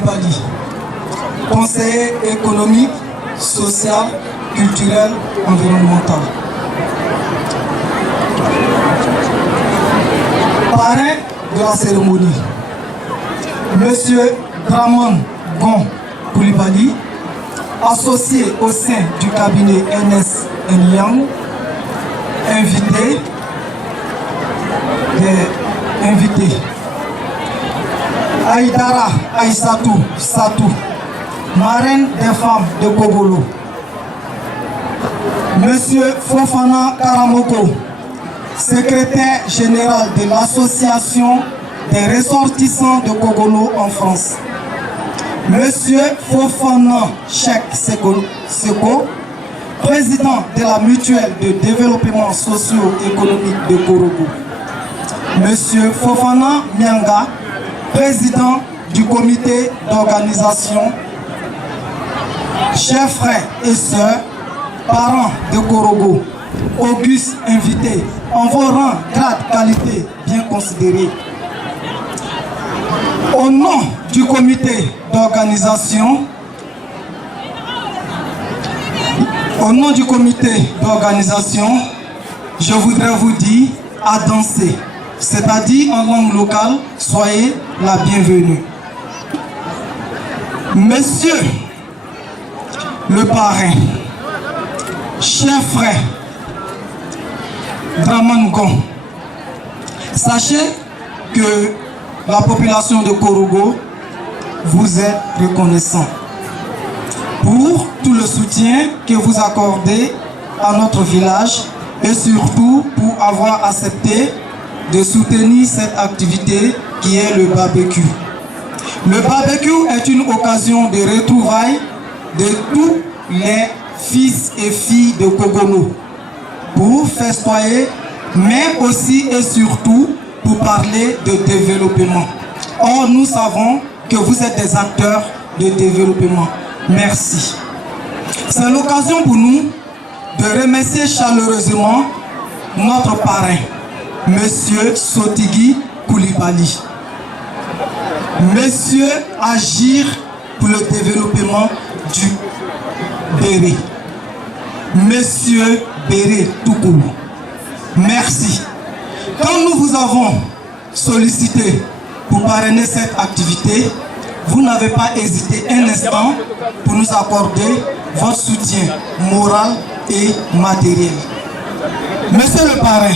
Koulibaly, conseiller économique, social, culturel, environnemental. Parrain de la cérémonie, Monsieur Draman Gon Koulibaly, associé au sein du cabinet Ernst & Young, invité, Aïdara Aïssatou Satou, marraine des femmes de Kogolo, Monsieur Fofana Karamoko, secrétaire général de l'association des ressortissants de Kogolo en France, Monsieur Fofana Cheikh Seko, président de la mutuelle de développement socio-économique de Korogo, Monsieur Fofana Mianga, président du comité d'organisation, chers frères et sœurs, parents de Korogo, Auguste invité, en vos rangs, grade, qualité bien considérés. Au nom du comité d'organisation, je voudrais vous dire à danser, c'est-à-dire en langue locale, soyez la bienvenue. Monsieur le parrain, chers frères, Draman Gon, sachez que la population de Korogo vous est reconnaissant pour tout le soutien que vous accordez à notre village et surtout pour avoir accepté de soutenir cette activité qui est le barbecue. Le barbecue est une occasion de retrouvailles de tous les fils et filles de Kogolo pour festoyer, mais aussi et surtout pour parler de développement. Or, nous savons que vous êtes des acteurs de développement. Merci. C'est l'occasion pour nous de remercier chaleureusement notre parrain, Monsieur Sotigui Koulibaly. Monsieur Agir pour le développement du Béré. Monsieur Béré Toukoulou. Merci. Quand nous vous avons sollicité pour parrainer cette activité, vous n'avez pas hésité un instant pour nous accorder votre soutien moral et matériel. Monsieur le parrain,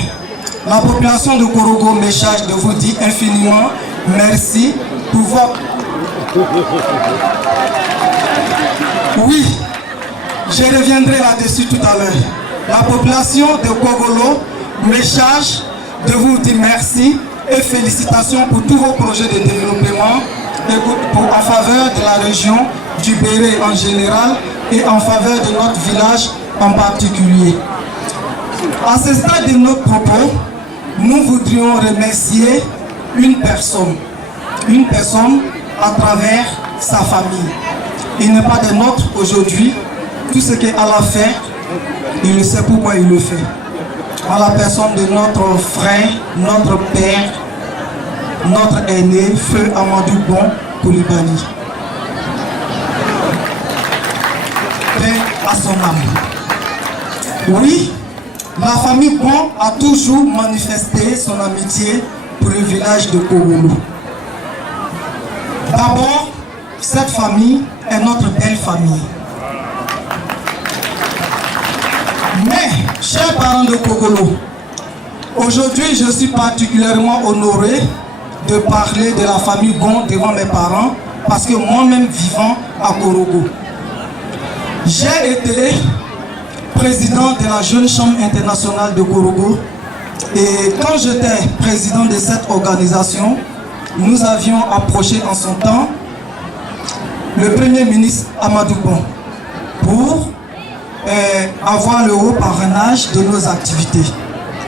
la population de Korogo me charge de vous dire infiniment merci pour votre... Oui, je reviendrai là-dessus tout à l'heure. La population de Kogolo me charge de vous dire merci et félicitations pour tous vos projets de développement en faveur de la région du Béré en général et en faveur de notre village en particulier. À ce stade de notre propos, nous voudrions remercier une personne à travers sa famille. Il n'est pas des nôtres aujourd'hui. Tout ce qu'Allah fait, il sait pourquoi il le fait. À la personne de notre frère, notre père, notre aîné, Feu Amadou Bon Koulibaly. Paix à son âme. Oui, la famille Bon a toujours manifesté son amitié pour le village de Kogolo. D'abord, cette famille est notre belle famille. Mais, chers parents de Kogolo, aujourd'hui je suis particulièrement honoré de parler de la famille Gon devant mes parents parce que moi-même vivant à Korogo, j'ai été président de la Jeune Chambre internationale de Korogo et quand j'étais président de cette organisation, nous avions approché en son temps le Premier ministre Amadou Bon pour avoir le haut parrainage de nos activités.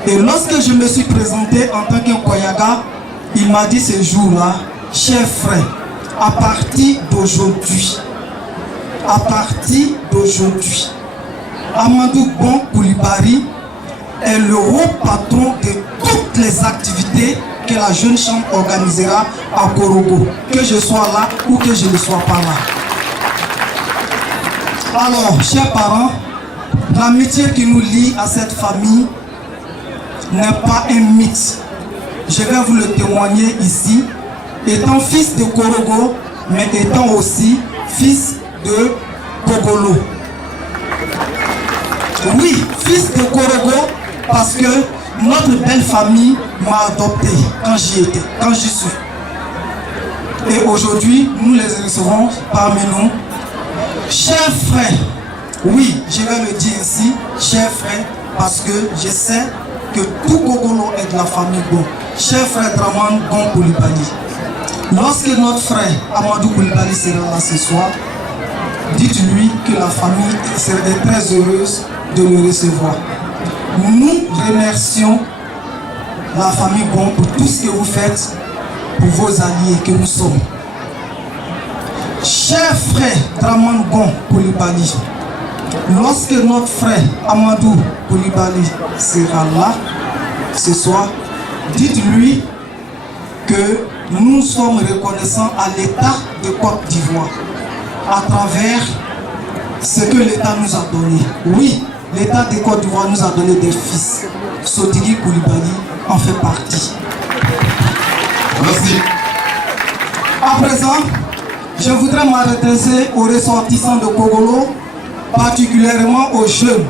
Et lorsque je me suis présenté en tant que Koyaga, il m'a dit ce jour-là, chers frères, à partir d'aujourd'hui, Amadou Bon Koulibaly est le haut patron de toutes les activités que la jeune chambre organisera à Korogo, que je sois là ou que je ne sois pas là. Alors, chers parents, l'amitié qui nous lie à cette famille n'est pas un mythe. Je vais vous le témoigner ici, étant fils de Korogo, mais étant aussi fils de Kogolo. Oui, fils de Korogo, parce que notre belle famille m'a adopté quand j'y étais, quand j'y suis. Et aujourd'hui, nous les recevons parmi nous. Chers frères, oui, je vais le dire ici, chers frères, parce que je sais que tout Kogolo est de la famille Gon. Cher frère Draman Gon Koulibaly, lorsque notre frère Amadou Koulibaly sera là ce soir, dites-lui que la famille serait très heureuse de le recevoir. Nous remercions la famille Gon pour tout ce que vous faites pour vos alliés que nous sommes. Cher frère Draman Gon Koulibaly, lorsque notre frère Amadou Koulibaly sera là ce soir, dites-lui que nous sommes reconnaissants à l'État de Côte d'Ivoire à travers ce que l'État nous a donné. Oui, l'État de Côte d'Ivoire nous a donné des fils. Sotigui Koulibaly en fait partie. Merci. À présent, je voudrais m'adresser aux ressortissants de Kogolo, particulièrement aux jeunes,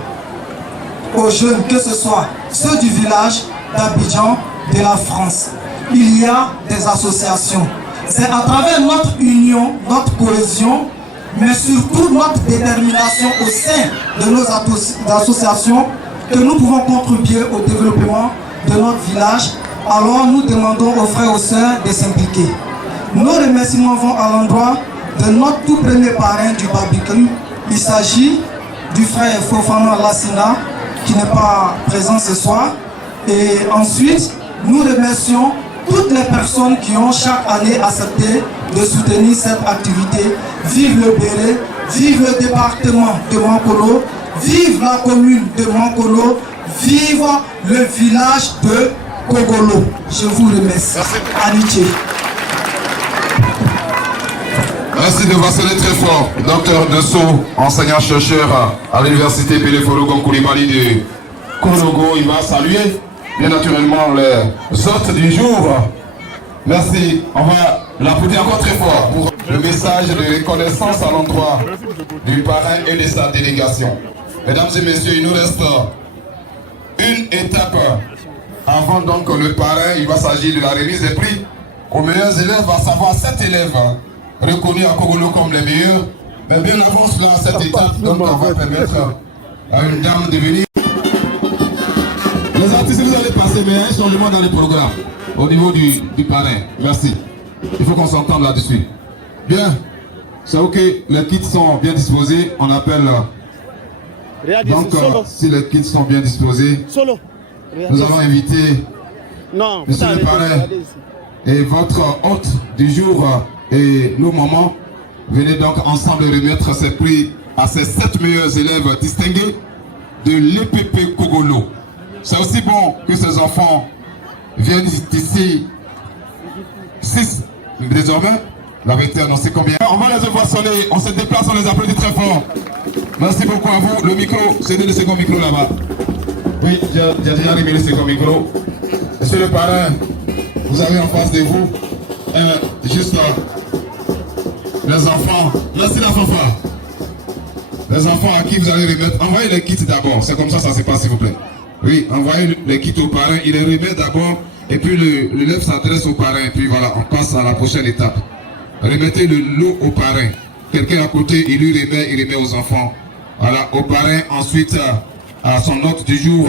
que ce soit ceux du village d'Abidjan, de la France. Il y a des associations. C'est à travers notre union, notre cohésion, mais surtout notre détermination au sein de nos associations que nous pouvons contribuer au développement de notre village. Alors nous demandons aux frères et aux sœurs de s'impliquer. Nos remerciements vont à l'endroit de notre tout premier parrain du barbecue. Il s'agit du frère Fofana Lassina qui n'est pas présent ce soir. Et ensuite, nous remercions toutes les personnes qui ont chaque année accepté de soutenir cette activité. Vive le Béré, vive le département de Mankolo, vive la commune de Mankolo, vive le village de Kogolo. Je vous remercie. Amitié. Merci de vassaller très fort. Docteur Dessau, enseignant-chercheur à l'université Péléfolo Gon Koulibaly de Korogo, il va saluer bien naturellement les hôtes du jour. Merci. On va l'applaudir encore très fort pour le message de reconnaissance à l'endroit du parrain et de sa délégation. Mesdames et messieurs, il nous reste une étape avant donc le parrain. Il va s'agir de la remise des prix aux meilleurs élèves, à savoir 7 élèves reconnus à Kogolo comme les meilleurs. Mais bien avant cela, cette étape donc, va permettre à une dame de venir. Les artistes, vous allez passer, mais il y a un changement dans le programme au niveau du parrain. Merci. Il faut qu'on s'entende là-dessus. Bien. C'est ok, les kits sont bien disposés. On appelle. Donc, si les kits sont bien disposés, nous allons inviter monsieur le parrain et votre hôte du jour et nos mamans. Venez donc ensemble remettre ces prix à ces 7 meilleurs élèves distingués de l'EPP Kogolo. C'est aussi bon que ces enfants viennent ici. 6 désormais. La vérité annoncée combien? On va les voir sonner. On se déplace, on les applaudit très fort. Merci beaucoup à vous. Le micro, c'est le second micro là-bas. Oui, j'ai déjà remis le second micro. Monsieur le parrain, vous avez en face de vous juste les enfants. Merci la fanfare. Les enfants à qui vous allez remettre. Envoyez les kits d'abord. C'est comme ça se passe, s'il vous plaît. Oui, envoyez les kits au parrain. Il les remet d'abord. Et puis l'élève s'adresse au parrain. Et puis voilà, on passe à la prochaine étape. Remettez le lot au parrain. Quelqu'un à côté, il lui remet, il remet aux enfants. Voilà, au parrain. Ensuite, à son hôte du jour.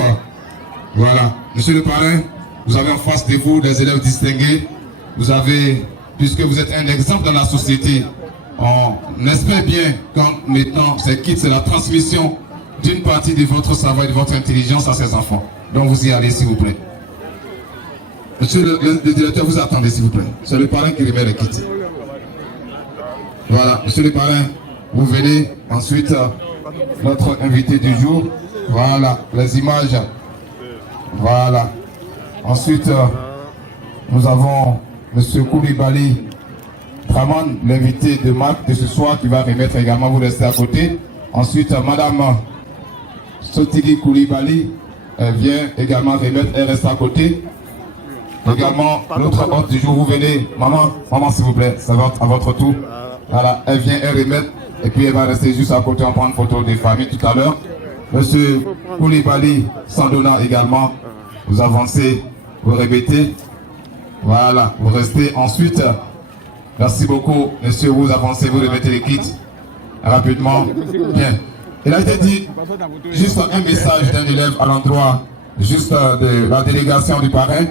Voilà. Monsieur le parrain, vous avez en face de vous des élèves distingués. Vous avez, puisque vous êtes un exemple dans la société, on espère bien qu'en mettant ces kits, c'est la transmission d'une partie de votre savoir et de votre intelligence à ces enfants. Donc vous y allez, s'il vous plaît. Monsieur le directeur, vous attendez, s'il vous plaît. C'est le parrain qui remet les kits. Voilà, monsieur le parrain, vous venez. Ensuite, notre invité du jour. Voilà, les images. Voilà. Ensuite, nous avons M. Koulibaly Draman, l'invité de Marc de ce soir, qui va remettre également, vous restez à côté. Ensuite, Madame Sotigi Koulibaly vient également remettre, elle reste à côté. Également, l'autre hôte du jour, vous venez, maman s'il vous plaît, ça va à votre tour. Voilà, elle vient, elle remettre, et puis elle va rester juste à côté, on prend une photo des familles tout à l'heure. Monsieur Koulibaly Sandona également, vous avancez, vous remettez, voilà, vous restez. Ensuite, merci beaucoup, monsieur, vous avancez, vous remettez les kits, rapidement, bien. Il a été dit, juste un message d'un élève à l'endroit, juste de la délégation du parrain.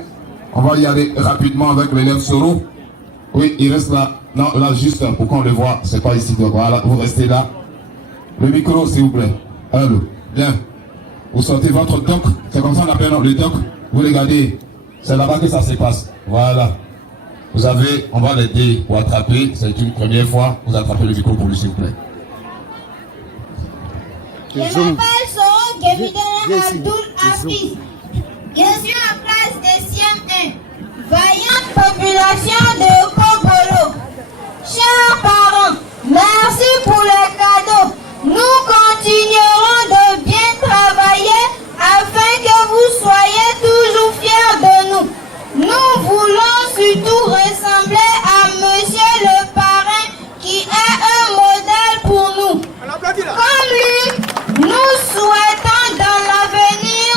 On va y aller rapidement avec l'élève Soro. Oui, il reste là. Non, là, juste pour qu'on le voit. C'est pas ici. Donc voilà, vous restez là. Le micro, s'il vous plaît. Allô. Bien. Vous sortez votre doc. C'est comme ça qu'on appelle le doc. Vous regardez. C'est là-bas que ça se passe. Voilà. Vous avez, on va l'aider pour attraper. C'est une première fois. Vous attrapez le micro pour lui, s'il vous plaît. Je m'appelle Soro Gemidana Abdul Hafiz. Je suis en classe de CM1. Vaillante population de Kobolo. Chers parents, merci pour le cadeau. Nous continuerons de bien travailler afin que vous soyez toujours fiers de nous. Nous voulons surtout ressembler à Monsieur le parrain qui est un modèle pour nous. Comme lui, nous souhaitons dans l'avenir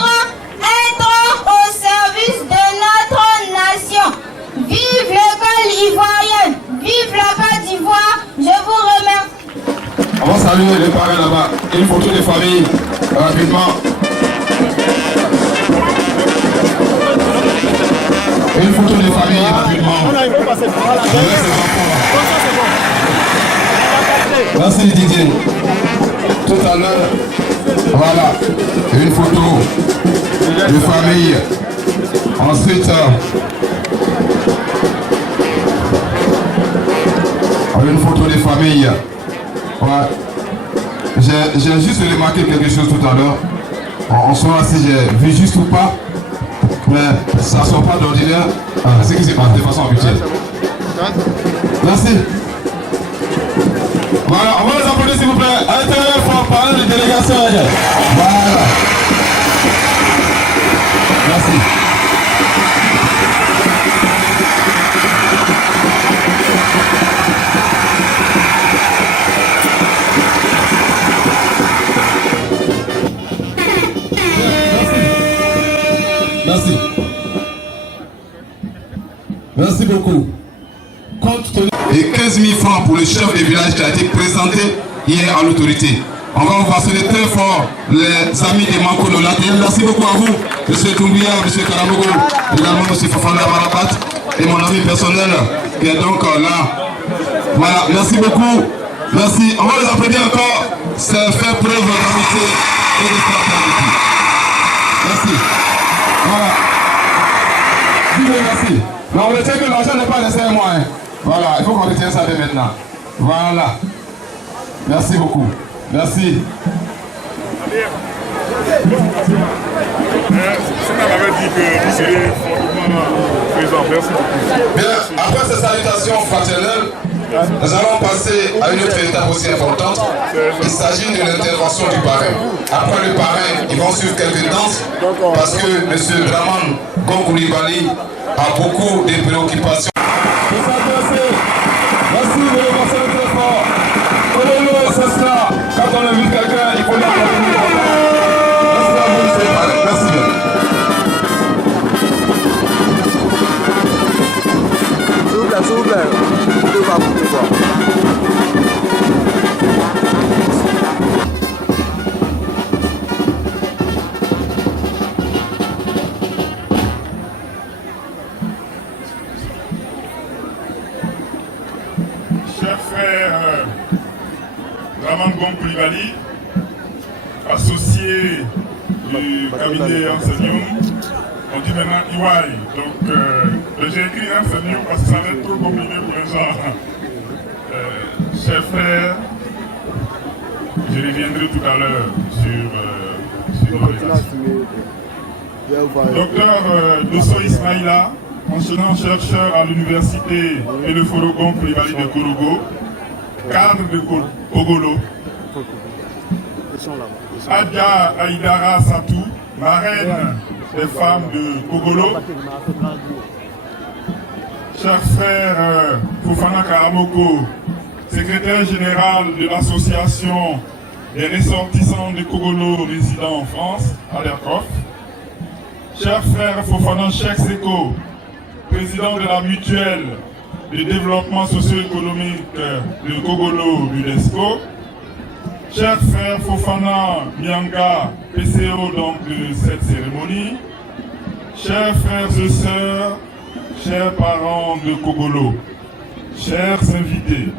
être au service de notre nation. Vive l'école ivoirienne, vive la Côte d'Ivoire, je vous remercie. On va saluer les parents là-bas. Une photo de famille, rapidement. Une photo de famille, rapidement. Merci Didier. Tout à l'heure, voilà, une photo de famille. Ensuite, une photo de famille. Ouais. J'ai juste remarqué quelque chose tout à l'heure. On saura si j'ai vu juste ou pas. Mais ça ne sort pas d'ordinaire. C'est ce qui se passe de façon habituelle. Merci. Voilà, on va les applaudir s'il vous plaît. À l'intérieur, il faut parler de délégation. Voilà. Merci. Merci. Merci beaucoup. Et 15 000 francs pour le chef de village qui a été présenté hier à l'autorité. On va ovationner très fort les amis de Mankolola. Merci beaucoup à vous, M. Doumbia, M. Karamogo, également M. Fafanda Marabat et mon ami personnel qui est donc là. Voilà, merci beaucoup. Merci. On va les applaudir encore. C'est faire preuve d'amitié et de fraternité. Merci. Voilà. Merci. Mais on retient que l'argent n'est pas laissé à moi. Hein. Voilà, il faut qu'on retienne ça dès maintenant. Voilà. Merci beaucoup. Merci. Bien, après ces salutations fraternelles, nous allons passer à une autre étape aussi importante. Il s'agit de l'intervention du parrain. Après le parrain, ils vont suivre quelques danses parce que M. Draman Gonkoulibaly a beaucoup de préoccupations. Merci de le passer très fort. Prenez-le, c'est ça. Quand on invite quelqu'un, il faut l'applaudir. Merci à vous, monsieur le parrain. Merci bien. S'il vous plaît, vous va vous voir. Draman Gonkoulibaly, associé du cabinet enseignant, on dit maintenant EY. Donc j'ai écrit enseignant parce que ça va être trop compliqué pour les gens. Chers frères, je reviendrai tout à l'heure sur nos relations. Docteur Dosso Ismaïla, enseignant-chercheur à l'université Eleforogon Koulibaly de Korogo, cadre de Kogolo. Adja Aïdara Satou, marraine des femmes de Kogolo. Cher frère Fofana Karamoko, secrétaire général de l'association des ressortissants de Kogolo résidant en France, à l'ERCOF. Cher frère Fofana Cheikh Seko, président de la mutuelle de développement socio-économique de Kogolo l'UNESCO. Cher frère Fofana Nyanga, PCO donc de cette cérémonie. Chers frères et sœurs, chers parents de Kogolo, chers invités,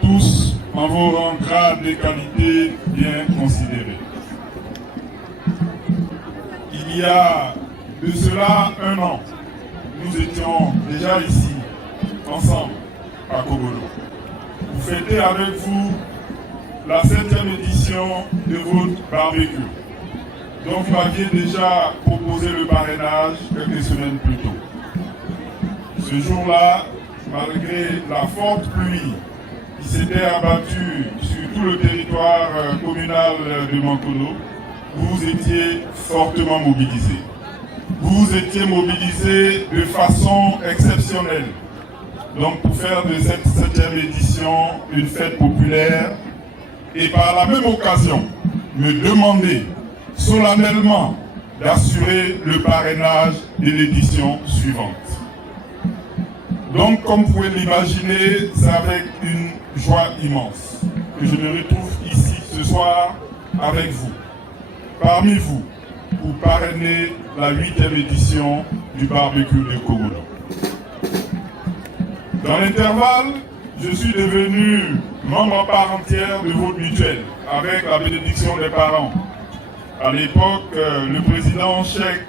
tous en vos rangs, grades et qualités bien considérés. Il y a de cela un an, nous étions déjà ici, ensemble, à Kogolo. Vous fêtez avec vous la 7e édition de votre barbecue. Donc vous m'aviez déjà proposé le parrainage quelques semaines plus tôt. Ce jour-là, malgré la forte pluie qui s'était abattue sur tout le territoire communal de Mankono, vous étiez fortement mobilisés. Vous étiez mobilisés de façon exceptionnelle. Donc pour faire de cette 7e édition une fête populaire et par la même occasion me demander solennellement d'assurer le parrainage de l'édition suivante. Donc, comme vous pouvez l'imaginer, c'est avec une joie immense que je me retrouve ici ce soir avec vous, parmi vous, pour parrainer la 8e édition du barbecue de Kogolo. Dans l'intervalle, je suis devenu membre à part entière de votre mutuelle, avec la bénédiction des parents. À l'époque, le président Cheikh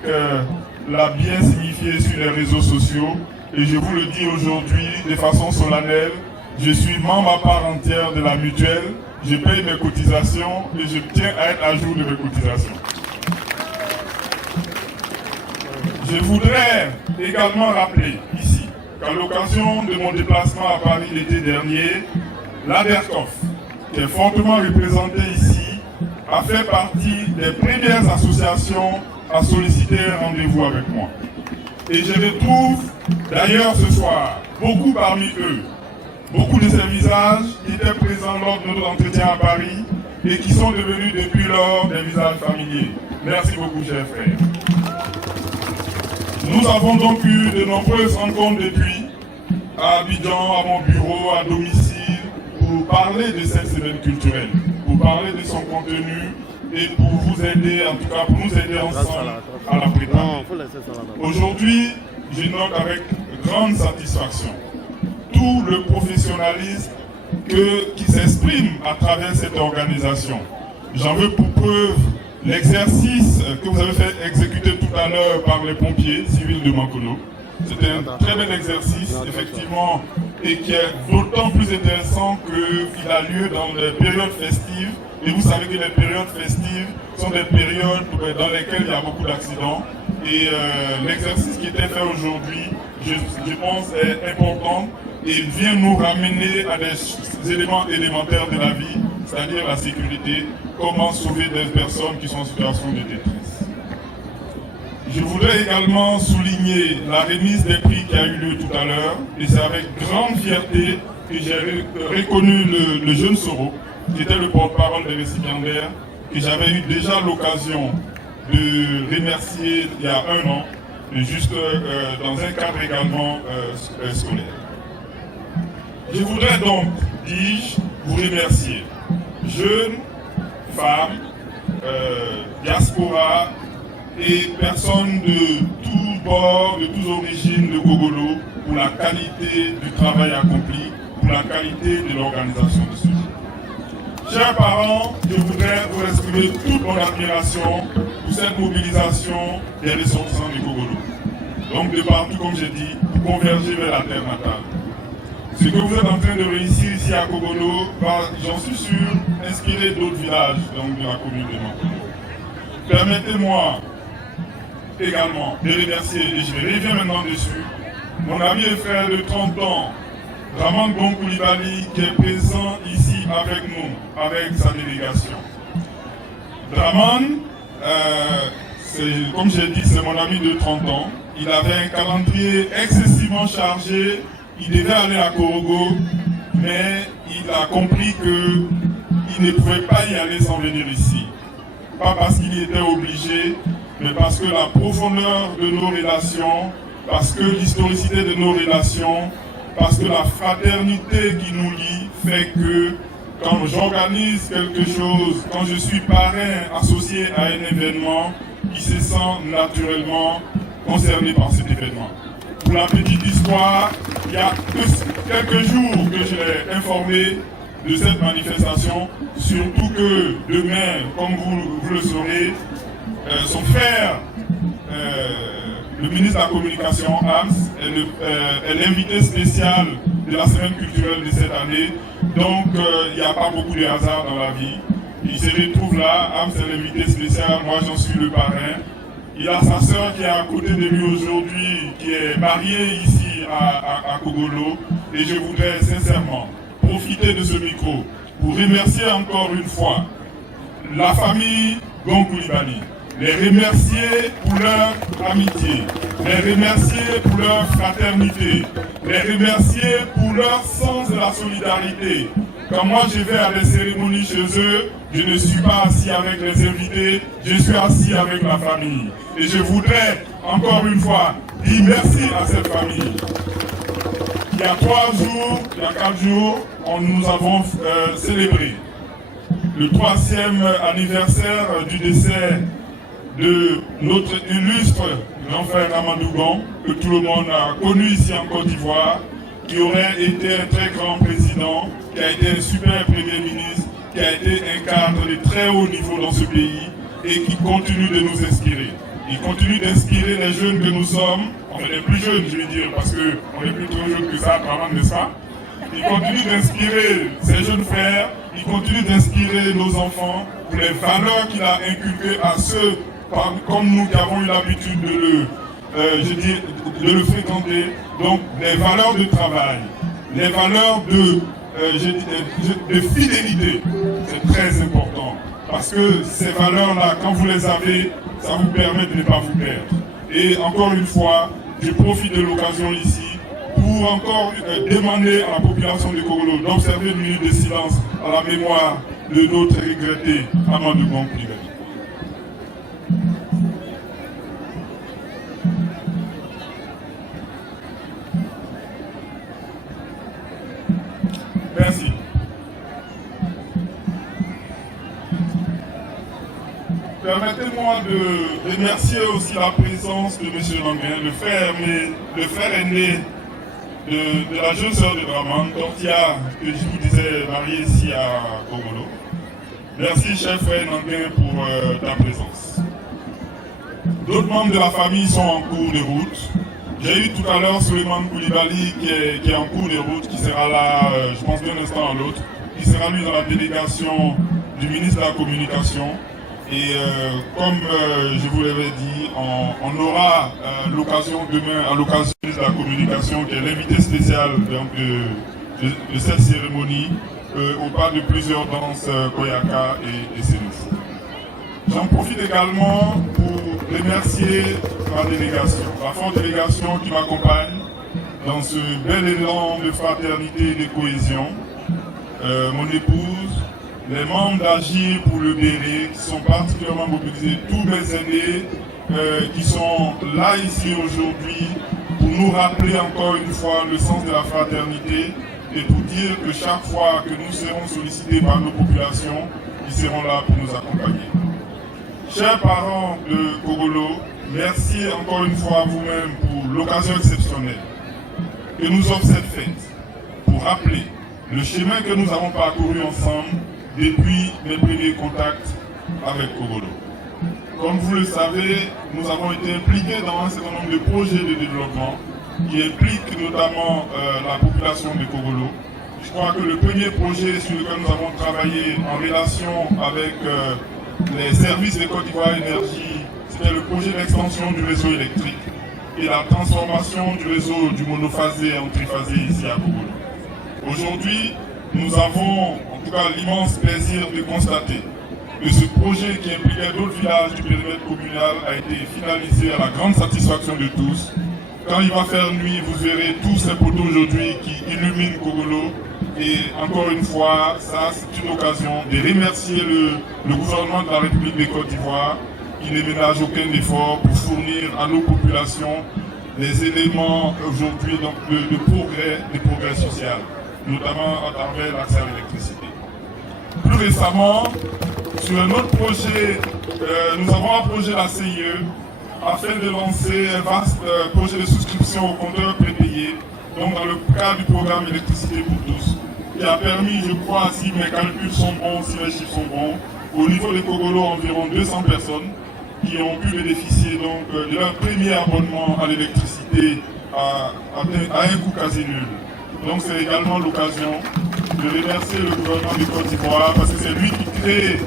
l'a bien signifié sur les réseaux sociaux et je vous le dis aujourd'hui de façon solennelle, je suis membre à part entière de la mutuelle, je paye mes cotisations et je tiens à être à jour de mes cotisations. Je voudrais également rappeler ici qu'à l'occasion de mon déplacement à Paris l'été dernier, l'ADERCOF, qui est fortement représentée ici, a fait partie des premières associations à solliciter un rendez-vous avec moi. Et je retrouve d'ailleurs ce soir beaucoup parmi eux, beaucoup de ces visages qui étaient présents lors de notre entretien à Paris et qui sont devenus depuis lors des visages familiers. Merci beaucoup, chers frères. Nous avons donc eu de nombreuses rencontres depuis, à Abidjan, à mon bureau, à domicile, pour parler de cette semaine culturelle, pour parler de son contenu et pour vous aider, en tout cas pour nous aider ensemble à la préparer. Aujourd'hui, je note avec grande satisfaction tout le professionnalisme qui s'exprime à travers cette organisation. J'en veux pour preuve l'exercice que vous avez fait exécuter tout à l'heure par les pompiers civils de Mankono. C'était un très bel exercice, effectivement, et qui est d'autant plus intéressant qu'il a lieu dans les périodes festives. Et vous savez que les périodes festives sont des périodes dans lesquelles il y a beaucoup d'accidents. Et l'exercice qui était fait aujourd'hui, je pense, est important et vient nous ramener à des éléments élémentaires de la vie, c'est-à-dire la sécurité, comment sauver des personnes qui sont en situation de détresse. Je voudrais également souligner la remise des prix qui a eu lieu tout à l'heure, et c'est avec grande fierté que j'ai reconnu le jeune Soro, qui était le porte-parole des récipiendaires, que j'avais eu déjà l'occasion de remercier il y a un an, juste dans un cadre également scolaire. Je voudrais donc, dis-je, vous remercier, jeunes, femmes, diaspora et personnes de tous bords, de toutes origines de Kogolo pour la qualité du travail accompli, pour la qualité de l'organisation de ce jour. Chers parents, je voudrais vous exprimer toute mon admiration pour cette mobilisation des ressortissants du Kogolo. Donc de partout, comme j'ai dit, pour converger vers la terre natale. Ce que vous êtes en train de réussir ici à Kogolo va, j'en suis sûr, inspirer d'autres villages donc, de la commune de Mankono. Permettez-moi également de remercier, et je vais revenir maintenant dessus, mon ami et frère de 30 ans, Draman Gom Coulibaly, qui est présent ici avec nous, avec sa délégation. Draman, comme j'ai dit, c'est mon ami de 30 ans. Il avait un calendrier excessivement chargé. Il devait aller à Korogo, mais il a compris qu'il ne pouvait pas y aller sans venir ici. Pas parce qu'il était obligé, mais parce que la profondeur de nos relations, parce que l'historicité de nos relations, parce que la fraternité qui nous lie fait que quand j'organise quelque chose, quand je suis parrain associé à un événement, il se sent naturellement concerné par cet événement. Pour la petite histoire, il y a quelques jours que je l'ai informé de cette manifestation, surtout que demain, comme vous le saurez, son frère, le ministre de la Communication, Ams, est l'invité spécial de la semaine culturelle de cette année. Donc, il n'y a pas beaucoup de hasard dans la vie. Il se retrouve là, Ams est l'invité spécial, moi j'en suis le parrain. Il a sa sœur qui est à côté de lui aujourd'hui, qui est mariée ici à Kogolo. Et je voudrais sincèrement profiter de ce micro pour remercier encore une fois la famille Gom Coulibaly, les remercier pour leur amitié, les remercier pour leur fraternité, les remercier pour leur sens de la solidarité. Quand moi je vais à des cérémonies chez eux, je ne suis pas assis avec les invités, je suis assis avec la famille. Et je voudrais encore une fois dire merci à cette famille. Il y a 3 jours, il y a 4 jours, nous avons célébré le 3e anniversaire du décès de notre illustre grand frère Amadou Gom, que tout le monde a connu ici en Côte d'Ivoire, qui aurait été un très grand président, qui a été un super premier ministre, qui a été un cadre de très haut niveau dans ce pays et qui continue de nous inspirer. Il continue d'inspirer les jeunes que nous sommes, enfin les plus jeunes je vais dire, parce qu'on est plus trop jeunes que ça, vraiment, n'est-ce pas? Il continue d'inspirer ses jeunes frères, il continue d'inspirer nos enfants pour les valeurs qu'il a inculquées à ceux comme nous qui avons eu l'habitude de le fréquenter. Donc les valeurs de travail, les valeurs de fidélité, c'est très important. Parce que ces valeurs-là, quand vous les avez, ça vous permet de ne pas vous perdre. Et encore une fois, je profite de l'occasion ici pour encore demander à la population de Kogolo d'observer une minute de silence à la mémoire de notre regretté Amadou Gom Coulibaly. Merci. Permettez-moi de remercier aussi la présence de M. Languin, le frère aîné de la jeune sœur de Draman, Tortia, que je vous disais, mariée ici à Kogolo. Merci, cher frère Languin, pour ta présence. D'autres membres de la famille sont en cours de route. J'ai eu tout à l'heure Suleiman Coulibaly qui est en cours de route, qui sera là, je pense d'un instant à l'autre, qui sera lui dans la délégation du ministre de la Communication. Et comme je vous l'avais dit, on aura l'occasion demain, à l'occasion de la communication, qui est l'invité spécial de cette cérémonie, au pas de plusieurs danses Koyaka et Sénoufou. J'en profite également pour remercier ma délégation, la forte délégation qui m'accompagne dans ce bel élan de fraternité et de cohésion. Mon épouse, les membres d'Agir pour le Béré, qui sont particulièrement mobilisés, tous mes aînés qui sont là ici aujourd'hui pour nous rappeler encore une fois le sens de la fraternité et pour dire que chaque fois que nous serons sollicités par nos populations, ils seront là pour nous accompagner. Chers parents de Kogolo, merci encore une fois à vous-même pour l'occasion exceptionnelle que nous offre cette fête, pour rappeler le chemin que nous avons parcouru ensemble depuis mes premiers contacts avec Kogolo. Comme vous le savez, nous avons été impliqués dans un certain nombre de projets de développement qui impliquent notamment la population de Kogolo. Je crois que le premier projet sur lequel nous avons travaillé en relation avec les services de Côte d'Ivoire Énergie, c'était le projet d'extension du réseau électrique et la transformation du réseau du monophasé en triphasé ici à Kogolo. Aujourd'hui, nous avons en tout cas l'immense plaisir de constater que ce projet qui impliquait d'autres villages du périmètre communal a été finalisé à la grande satisfaction de tous. Quand il va faire nuit, vous verrez tous ces poteaux aujourd'hui qui illuminent Kogolo. Et encore une fois, ça c'est une occasion de remercier le gouvernement de la République de Côte d'Ivoire qui ne ménage aucun effort pour fournir à nos populations les éléments aujourd'hui de progrès social, notamment à travers l'accès à l'électricité. Plus récemment, sur un autre projet, nous avons approché la CIE afin de lancer un vaste projet de souscription au compteur prépayé, donc dans le cadre du programme électricité pour tous, qui a permis, je crois, si mes calculs sont bons, si mes chiffres sont bons, au niveau de Kogolo, environ 200 personnes qui ont pu bénéficier donc, de leur premier abonnement à l'électricité à un coût quasi nul. Donc c'est également l'occasion de remercier le gouvernement du Côte d'Ivoire parce que c'est lui qui crée,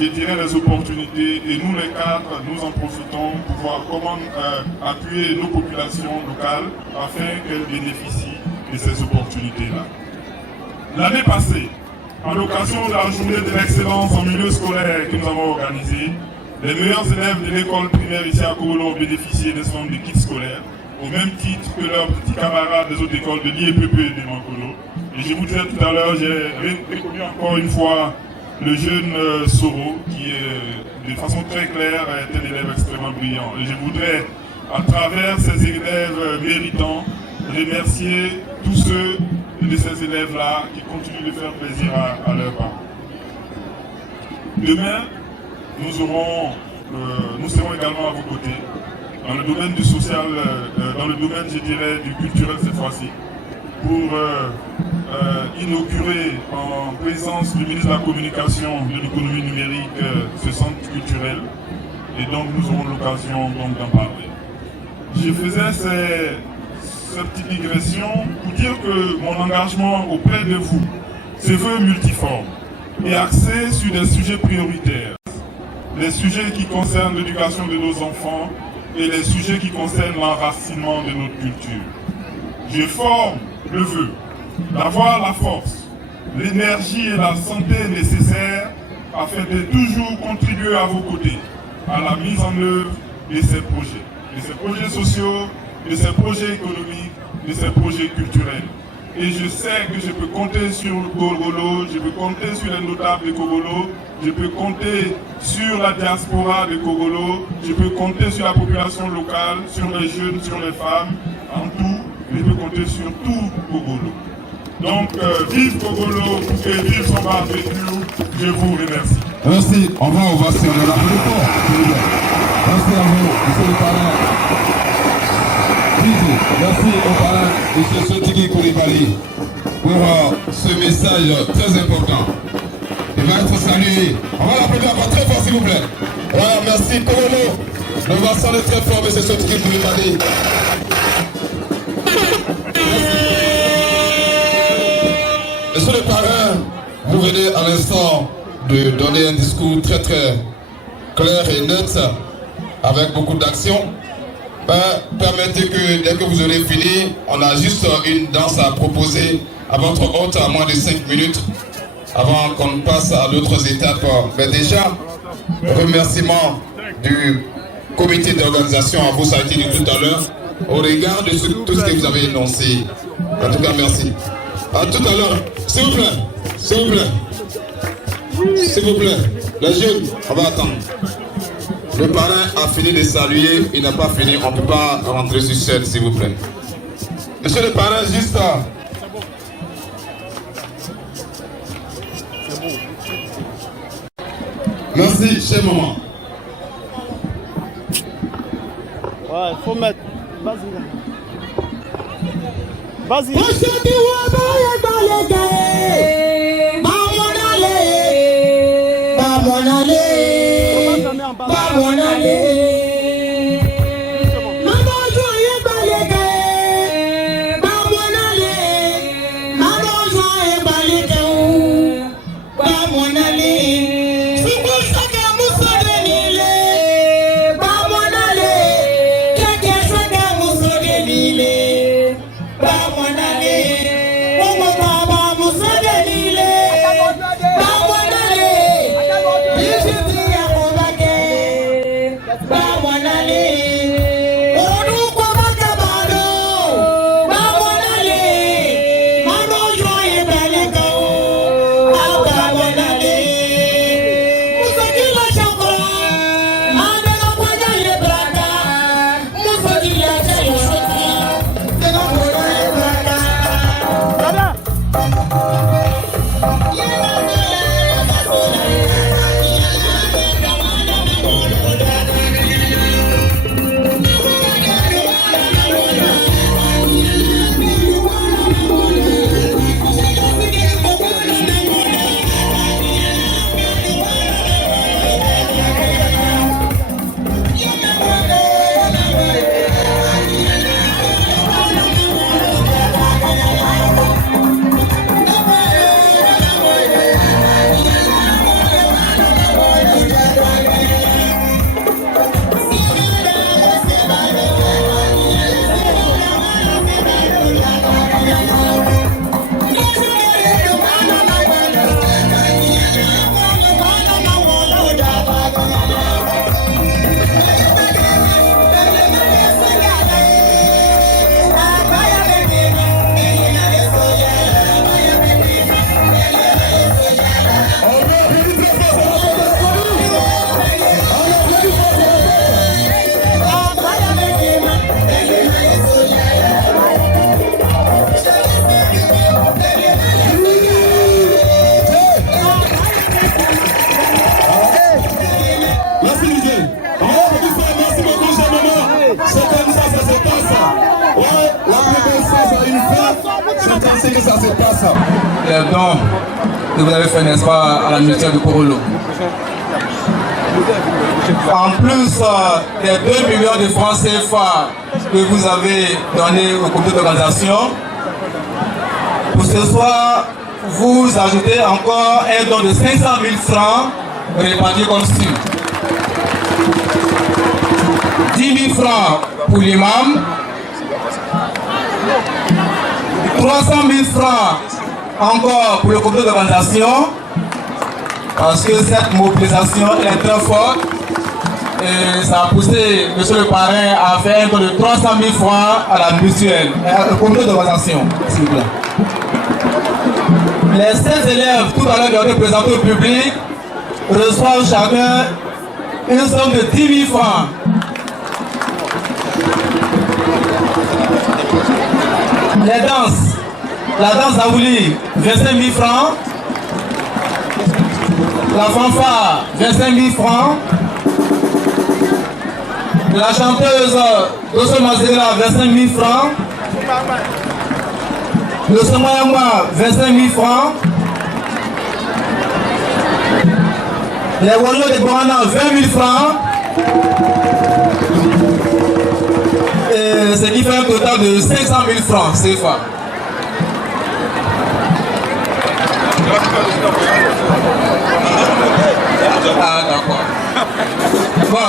je dirais, les opportunités et nous les cadres, nous en profitons pour voir comment appuyer nos populations locales afin qu'elles bénéficient de ces opportunités-là. L'année passée, à l'occasion de la journée de l'excellence en milieu scolaire que nous avons organisée, les meilleurs élèves de l'école primaire ici à Kogolo ont bénéficié d'un certain nombre de kits scolaires, au même titre que leurs petits camarades des autres écoles de l'IEPP et de Mankolo. Et je vous disais tout à l'heure, j'ai reconnu encore une fois le jeune Soro, qui de façon très claire est un élève extrêmement brillant. Et je voudrais, à travers ces élèves méritants, remercier tous ceux de ces élèves-là qui continuent de faire plaisir à leurs parents. Demain, nous serons également à vos côtés dans le domaine du social, dans le domaine, je dirais, du culturel cette fois-ci, pour inaugurer en présence du ministre de la Communication et de l'économie numérique ce centre culturel. Et donc nous aurons l'occasion d'en parler. Je faisais cette petite digression pour dire que mon engagement auprès de vous se veut multiforme et axé sur des sujets prioritaires. Les sujets qui concernent l'éducation de nos enfants et les sujets qui concernent l'enracinement de notre culture. Je forme le vœu d'avoir la force, l'énergie et la santé nécessaires afin de toujours contribuer à vos côtés à la mise en œuvre de ces projets sociaux, de ces projets économiques, de ces projets culturels. Et je sais que je peux compter sur Kogolo, je peux compter sur les notables de Kogolo, je peux compter sur la diaspora de Kogolo, je peux compter sur la population locale, sur les jeunes, sur les femmes, en tout, je peux compter sur tout Kogolo. Donc, vive Kogolo et vive son barbecue, je vous remercie. Merci, on va ovationner la politique. Merci à vous, monsieur le parrain. Merci au parrain, M. Sotigi Koulibaly, pour ce message très important. Il va être salué. On va l'applaudir encore très fort, s'il vous plaît. Voilà, merci Kogolo. Nous va sonner très fort, M. Sotigi Koulibaly. Monsieur le parrain, vous venez à l'instant de donner un discours très très clair et net, avec beaucoup d'action. Permettez que dès que vous aurez fini, on a juste une danse à proposer à votre hôte à moins de 5 minutes avant qu'on passe à d'autres étapes. Mais déjà, remerciement du comité d'organisation à vous, ça a été dit tout à l'heure, au regard de tout ce que vous avez énoncé. En tout cas, merci. À tout à l'heure. S'il vous plaît, s'il vous plaît, s'il vous plaît, les jeunes, on va attendre. Le parrain a fini de saluer, il n'a pas fini, on ne peut pas rentrer sur scène, s'il vous plaît. Monsieur le parrain, juste... Merci, cher maman. Ouais, il faut mettre... Vas-y. Vas-y. les dons que vous avez fait, n'est-ce pas, à la mutuelle de Korolo. En plus des 2 millions de francs CFA que vous avez donnés au comité d'organisation, pour ce soir, vous ajoutez encore un don de 500 000 francs répartis comme suit. 10 000 francs pour l'imam, 300 000 francs encore pour le comité d'organisation, parce que cette mobilisation est très forte et ça a poussé M. le parrain à faire un don de 300 000 francs à la mutuelle, au comité d'organisation, s'il vous plaît. Les 16 élèves, tout à l'heure, qui ont été présentés au public, reçoivent chacun une somme de 10 000 francs. Les danses, la danse Aouli, 25 000 francs. La fanfare, 25 000 francs. La chanteuse Dosso Mazela, 25 000 francs. Le Samoyama, 25 000 francs. Les Wallo de Borana, 20 000 francs. Et ce qui fait un total de 500 000 francs CFA. Ah, d'accord. Bon,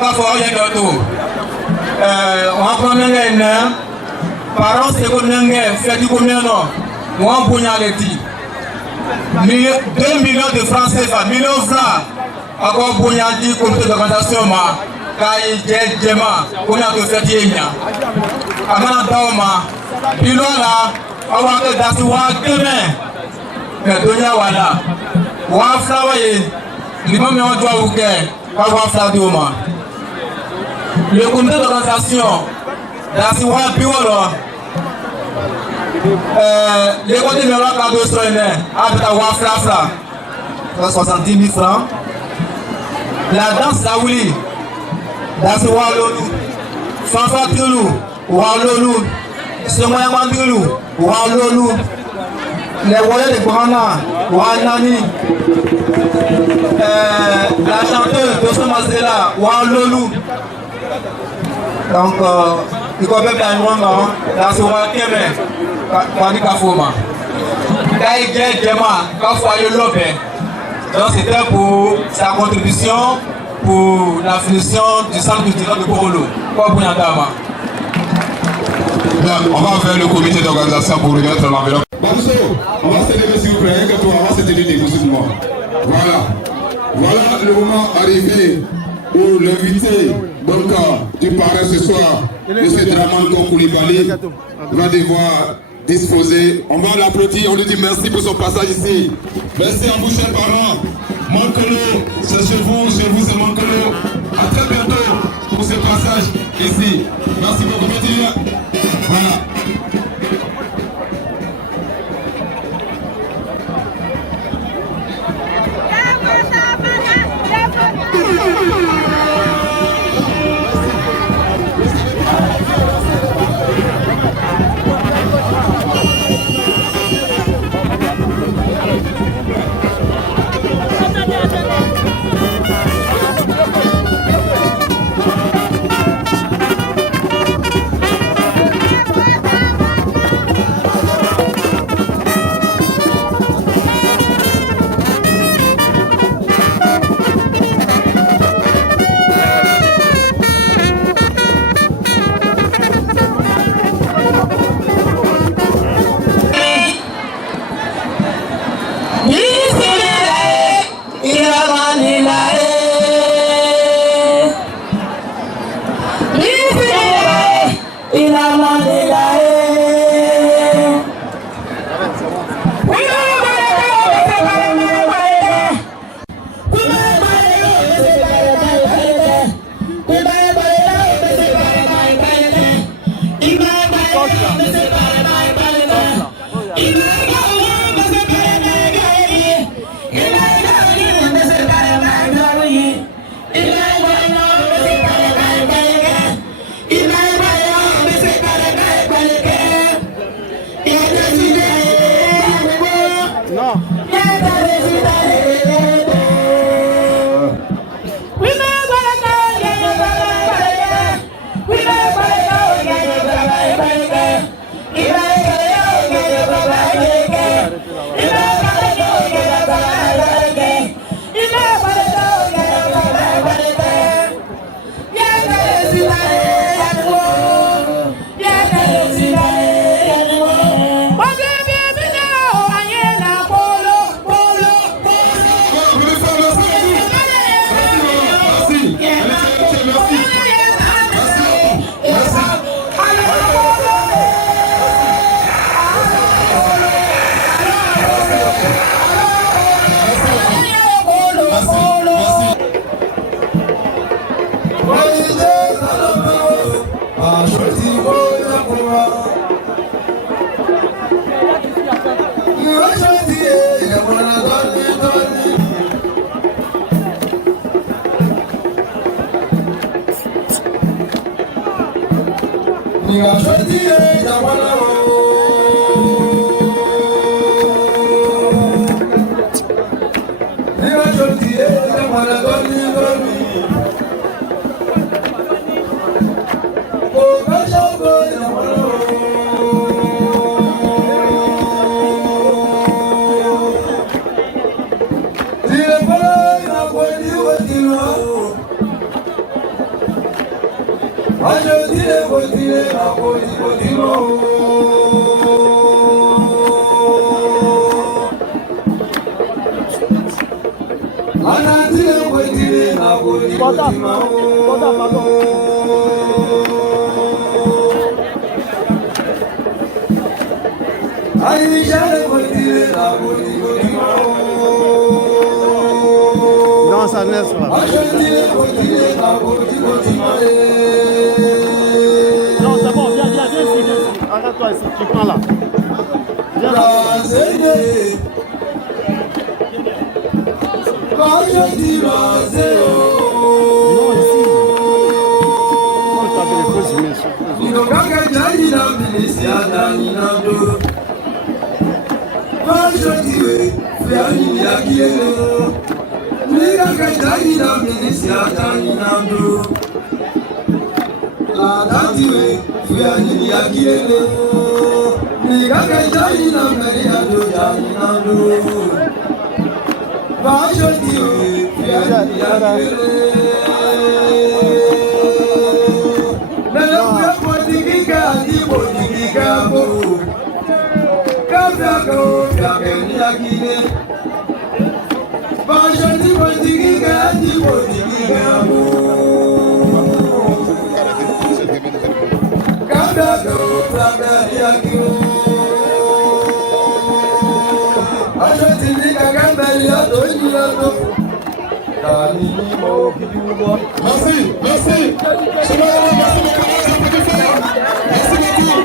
quand il y a un tour, on va prendre un parents, c'est combien de fait du combien non? Moi, on peut y aller 2 millions de francs CFA, millions de francs. Encore pour y aller, comité d'organisation, Kai Djema, combien de fait du Yénia? Amana Daoma, Pilola, Awaka Dasiwa, demain. Mais Donia Wala, Waflawaye, l'imam est en droit au guet, Wafladoma. Le comité d'organisation, Dasiwa Piolo, les côtés de la carte de Soine, Abita Waflafla, 70 000 francs. La danse Saouli, Dasiwa Lolu, Fanfa Tulou, Walolu, Semoyamandulu, Walolu. Les Walais de Brana, Wanani, la chanteuse Dosso Mazela, Walolu. Donc, il faut bien faire un grand dans ce roi Keme, Kwani Kafoma. Taïgé Djema, Kafoye Lopé. Donc, c'était pour sa contribution pour la finition du centre culturel de Korolo. On va faire le comité d'organisation pour remettre l'enveloppe. Baousso, on va se lever s'il vous plaît, on va se tenir négociativement. Voilà. Voilà le moment arrivé où l'invité du parrain ce soir, M. Draman Koulibaly, va devoir disposer. On va l'applaudir, on lui dit merci pour son passage ici. Merci à vous, chers parents. Mankolo, c'est chez vous, c'est Mankolo. À très bientôt pour ce passage ici. Merci beaucoup, Média. Voilà. Non, ça ne laisse pas. Non, c'est bon, viens ici. Arrête-toi ici, tu prends là. Viens là. Non, ici. Merci, merci. Merci beaucoup.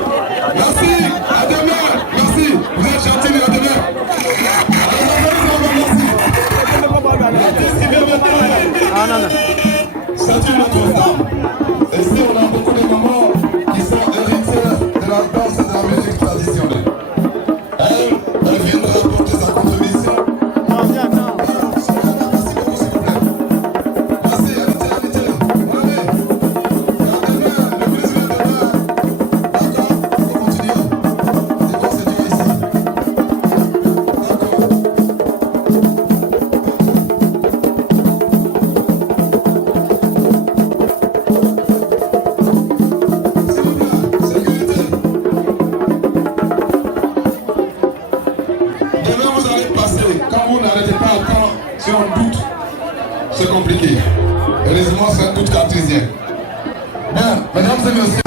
Merci, à demain. Merci, vous êtes gentils, à demain. C'est notre femme. Et ici, on a beaucoup de mamans qui sont héritières de la danse et de la musique traditionnelle. Elle viendra apporter sa contribution. C'est compliqué. Heureusement, c'est un doute cartésien. Bien, mesdames et messieurs.